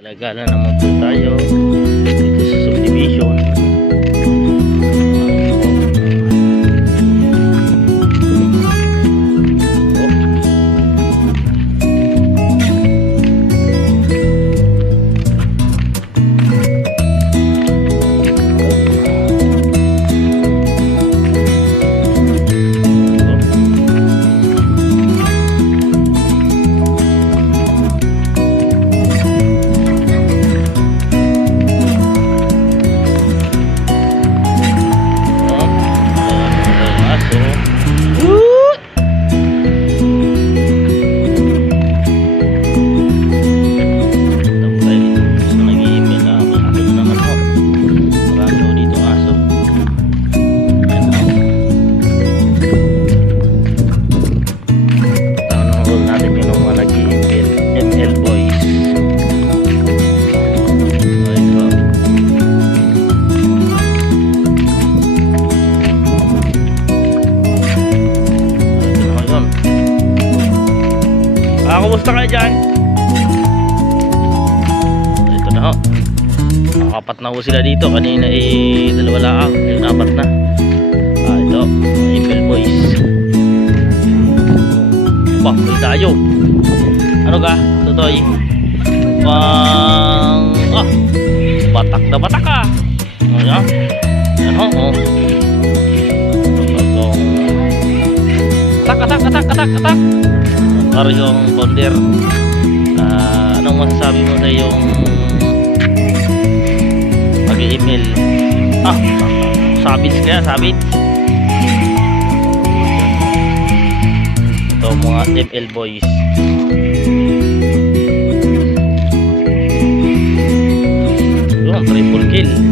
Talaga na naman po tayo dito sa subdivision. Kumusta kayo dyan? Ito na ho. Nakapat na ho sila dito. Kanina dalawa lang. Ngayon apat na. Ito. Apple boys. Bah, may tayo. Ano ka? Tutoy. Batak na batak ka. Ayan. Ayan ho. Atak. Para yung founder, anong masasabi mo sa yung mag-email? Sabits kaya, sabits. Ito mga ML boys. Yun, triple kill.